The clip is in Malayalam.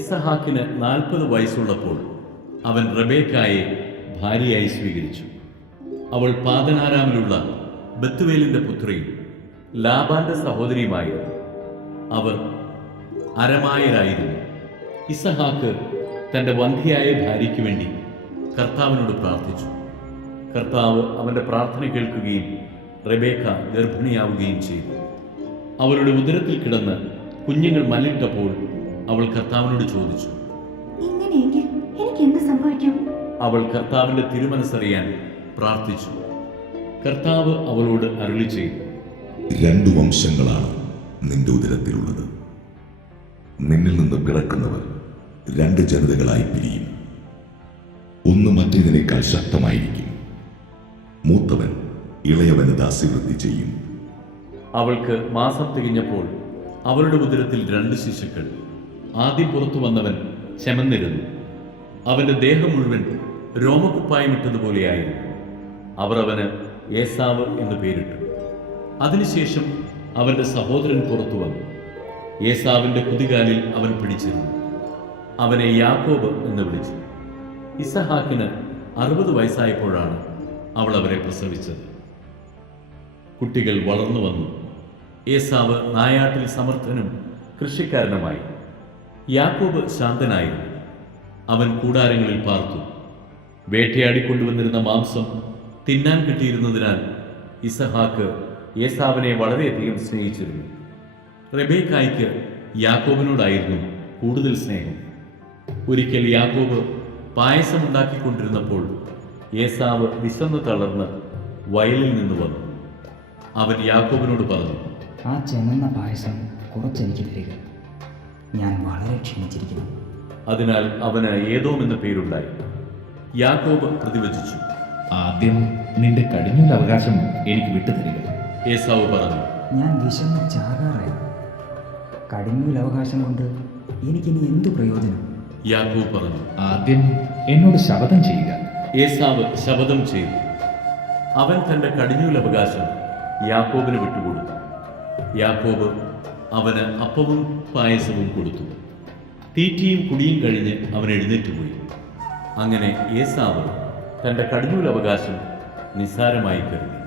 ഇസഹാക്കിന് 40 വയസ്സുള്ളപ്പോൾ അവൻ റെബേക്കായെ ഭാര്യയായി സ്വീകരിച്ചു. അവൾ പാദനാരാമിലുള്ള ബത്തുവേലിന്റെ പുത്രിയും ലാബാന്റെ സഹോദരിയുമായിരുന്നു. അവർ അരമായരായിരുന്നു. ഇസഹാക്ക് തൻ്റെ വന്ധ്യയായ ഭാര്യയ്ക്ക് വേണ്ടി കർത്താവിനോട് പ്രാർത്ഥിച്ചു. കർത്താവ് അവൻ്റെ പ്രാർത്ഥന കേൾക്കുകയും റെബേക്ക ഗർഭിണിയാവുകയും ചെയ്തു. അവളുടെ ഉദരത്തിൽ കിടന്ന് കുഞ്ഞുങ്ങൾ മല്ലിട്ടപ്പോൾ അവൾ കർത്താവിനോട് ചോദിച്ചു, ഇങ്ങനെയെങ്കിൽ എനിക്ക് എന്ത് സംഭവിക്കും? അവൾ കർത്താവിൻ്റെ തിരുമനസ്സറിയാൻ പ്രാർത്ഥിച്ചു. കർത്താവ് അവളോട് അരുളി ചെയ്തു, 2 വംശങ്ങളാണ് നിന്റെ ഉദരത്തിലുള്ളത്. നിന്നിൽ നിന്ന് പിറക്കുന്നവർ 2 ജനതകളായി പിരിയും. ഒന്ന് മറ്റേതിനേക്കാൾ ശക്തമായിരിക്കും. മൂത്തവൻ ഇളയവന് ദാസ്യവൃത്തി ചെയ്യും. അവൾക്ക് മാസം തികഞ്ഞപ്പോൾ അവളുടെ ഉദരത്തിൽ 2 ശിശുക്കൾ. ആദ്യം പുറത്തു വന്നവൻ ചെമന്നിരുന്നു. അവൻ്റെ ദേഹം മുഴുവൻ രോമക്കുപ്പായമിട്ടതുപോലെയായിരുന്നു. അവർ അവന് ഏസാവ് എന്ന് പേരിട്ടു. അതിനുശേഷം അവൻ്റെ സഹോദരൻ പുറത്തു വന്നു. ഏസാവിൻ്റെ കുതികാലിൽ അവൻ പിടിച്ചിരുന്നു. അവനെ യാക്കോബ് എന്ന് വിളിച്ചു. ഇസഹാക്കിന് 60 വയസ്സായപ്പോഴാണ് അവൾ അവരെ പ്രസവിച്ചത്. കുട്ടികൾ വളർന്നു വന്നു. ഏസാവ് നായാട്ടിൽ സമർത്ഥനും കൃഷിക്കാരനുമായി. യാക്കോബ് ശാന്തനായിരുന്നു. അവൻ കൂടാരങ്ങളിൽ പാർത്തു. വേട്ടയാടിക്കൊണ്ടുവന്നിരുന്ന മാംസം തിന്നാൻ കിട്ടിയിരുന്നതിനാൽ ഇസഹാക്ക് ഏസാവിനെ വളരെയധികം സ്നേഹിച്ചിരുന്നു. റെബേക്കായ്ക്ക് യാക്കോബിനോടായിരുന്നു കൂടുതൽ സ്നേഹം. ഒരിക്കൽ യാക്കോബ് പായസമുണ്ടാക്കിക്കൊണ്ടിരുന്നപ്പോൾ ഏസാവ് വിശന്നു തളർന്ന് വയലിൽ നിന്ന് വന്നു. അവൻ യാക്കോബിനോട് പറഞ്ഞു, ആ ചെമന്ന പായസം കുറച്ചെനിക്ക് തരിക, ഞാൻ വളരെ ക്ഷീണിച്ചിരിക്കുന്നു. അതിനാൽ അവന് ഏദോം എന്ന പേരുണ്ടായി. യാക്കോബ് പ്രതിവചിച്ചു, ആദ്യം നിന്റെ കടിഞ്ഞൂൽ അവകാശം എനിക്ക് വിട്ടുതരിക. ഏസാവ് പറഞ്ഞു, ഞാൻ വിശന്ന് ചാകാറായി. കടിഞ്ഞൂൽ അവകാശം കൊണ്ട് എനിക്കിനി എന്തു പ്രയോജനം? യാക്കോബ് പറഞ്ഞു, ആദ്യം എന്നോട് ശപഥം ചെയ്യുക. ഏസാവ് ശപഥം ചെയ്തു. അവൻ തൻ്റെ കടിഞ്ഞൂൽ അവകാശം യാക്കോബിന് വിട്ടുകൊടുത്തു. യാക്കോബ് അവന് അപ്പവും പായസവും കൊടുത്തു. തീറ്റിയും കുടിയും കഴിഞ്ഞ് അവൻ എഴുന്നേറ്റുപോയി. അങ്ങനെ ഏസാവ് തൻ്റെ കടിഞ്ഞൂൽ അവകാശം നിസ്സാരമായി കരുതി.